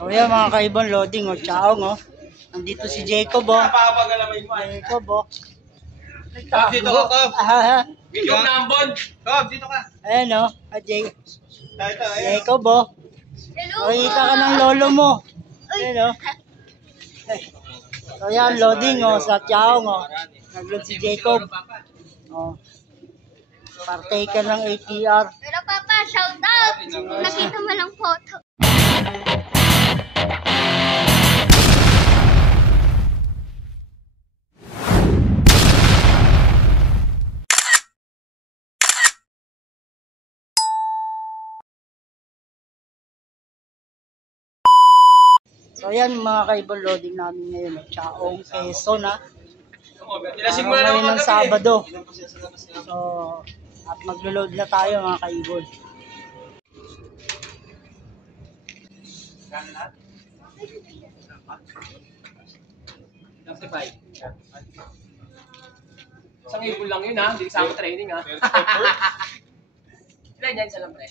So yan mga kaibon, loading o chaong o. Nandito si Jacob o. Jacob o. Cobb, dito ka, Cobb. Video na ambon. Cobb, dito ka. Ayan o. Jacob o. Makikita ka ng lolo mo. Ayan o. So yan, loading o sa chaong o. Nag-load si Jacob. O. Partaker ng ATR. Pero Papa, shout out! Nakita mo lang photo. So yan mga kaibon, loading namin ngayon. Chaong Quezon ha. Nilasing mo na naman Ngayon ng Sabado. So, at maglo-load na tayo mga kaibon. Isang ibon lang yun ha, hindi kasama training ha. Ilan yan sa lambre?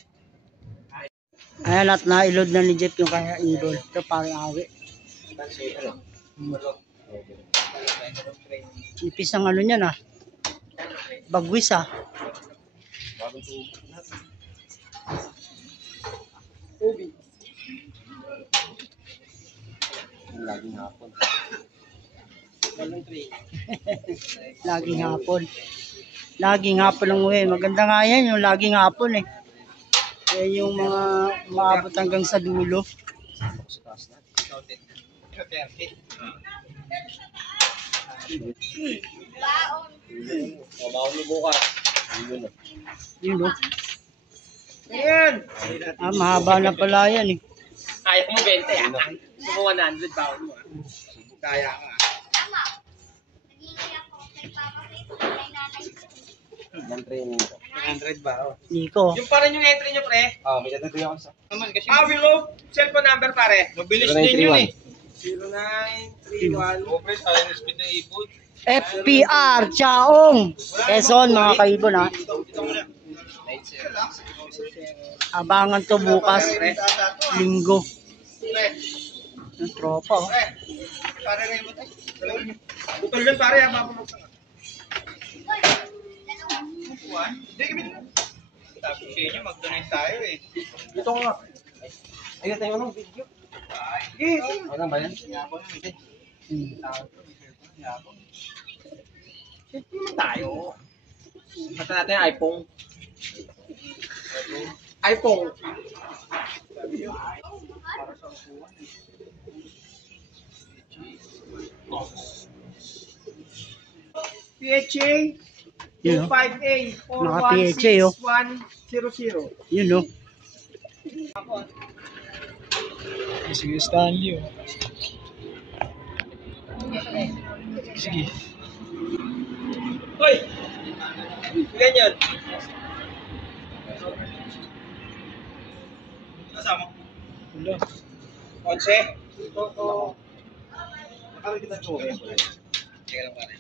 Ayan at na-load na ni Jeff yung kaya ibon. Ito parang awi. Nipis ang ano niyan ah. Bagwis ah. Laging hapon. Laging hapon. Laging hapon ang uwi. Maganda nga yan yung laging hapon eh. Yan yung mga maabot hanggang sa dulo. Baon mo bukas. Yun o. Ayan! Ah, mahaba na pala yan eh. Kaya mo 20 ha? Gusto mo 100 baon mo ha? Kaya ka. Tama. Nag-iingay ako kay Papa Rito, kay nanay ko. 100 baon. Nico. Yung pa rin yung entry nyo pre? Oh, may dadagoy ako sa... Naman kasi... Willow, cellphone number pare. Mabilis din yun eh. 0931. Oh, pre, sayang yung speed ng ipod. FPR Chaong Quezon mga kaibon ha. Abangan to bukas Linggo. Ang tropa oh. Pare rin mo tayo. Butol yun pare ha, mapamagsak. Hindi kami na. Sabi sa inyo, mag-donate tayo eh. Dito nga. Ayun tayo ng video. Sige. Ano ba yan? Siyempre naman tayo. Basta natin yung iPhone. iPhone. PHA Yun, oh. 25A Mga PHA, oh. 416-100. Yun o. Sige, Stanley. Sige. Hoy! Ilan yun? Kasama? Wala. 11? Oo. Akala kita choke. Teka lang pare.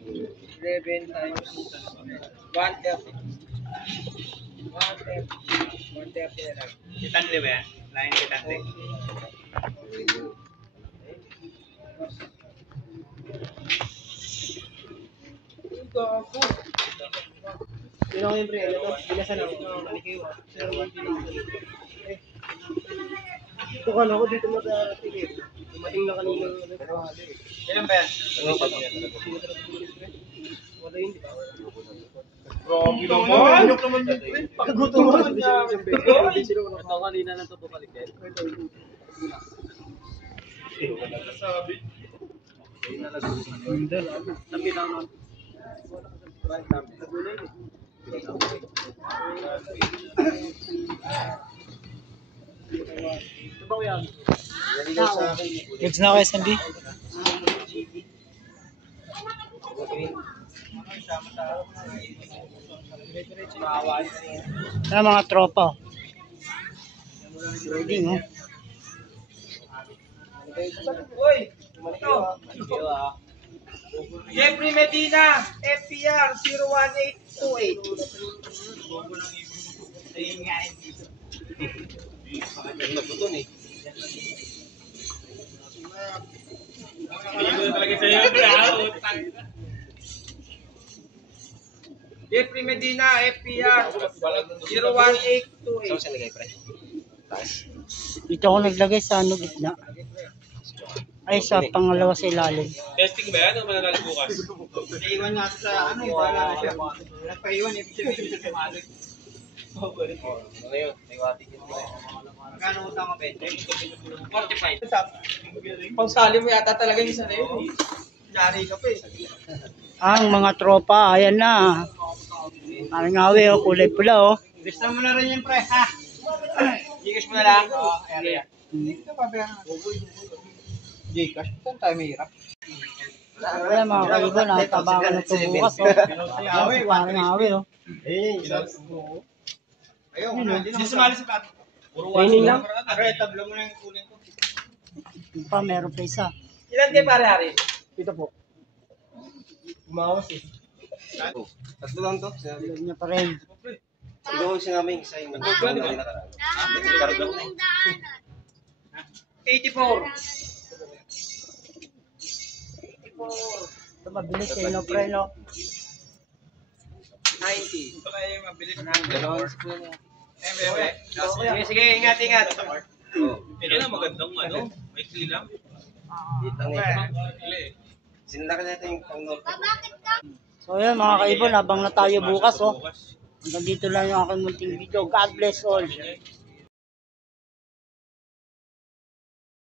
11 times 130. 130 na lang. Kitanli ba yan? Lain kitanli. Tinong yung pre, ito, bilasan ako. Malikiw. Ito ka na ako dito matarating eh. Dumating na kanina. Ilan ba yan? Wala yun, di ba? Grabe naman! Ayok naman yun, pre. Pagkagutom mo. Ito kanina na ito bumalik yan. Sabi. Sabi lang nun. Ito ba yan? Goods na kayo, Sandy? Yan mga tropa. Loading oh. Uy! Ito! Jeffrey Medina, FPR 01828. Ayun nga eh. talaga sa'yo, pre, Jeffrey Medina, FPR, 01828. Saan nilagay, pre? Dito ako naglagay sa ano gitna. Ay, sa pangalawa sa ilalim. Testing ba yan o mananalo bukas? Naiwan nga sa ano, wala na siya. Nagpaiwan, ibig sabihin sa malik. Ano yun? Naiwating yun. Magkano utang ko, 20? 45. Pangsali mo yata talaga yung isa na yun. Nari ka pa eh. Ang mga tropa, ayan na. Parang ngawi, oh, kulay pula, oh. Gusto mo na rin yung pre, ha? Gcash mo na lang. Oo, ayan. Hindi ka pa ba? Gcash, saan tayo may hirap? Ayan mga kaibigan, natabangan na ito bukas, oh. Parang ngawi, oh. Ayaw, hindi sumali sa plato. Training lang? Aray, tablo mo na yung kunin ko. Yung pa, meron pa isa. Ilan kayo pare, Hari? Ito po. Umawas eh. Tatlo lang to. Alam niya pa rin. Siguro siya namin isa yung Nahanap ng daanan. 84. Ito mabilis, eh, no, pre, no? 90. Ito kayo yung mabilis. Sige, sige, ingat. Yan ang magandang ano, may lang. Itang sinlaki natin yung pang-norte. Bakit ka? So yan mga kaibigan, habang na tayo bukas, oh. Hanggang dito lang yung aking munting video. God bless all.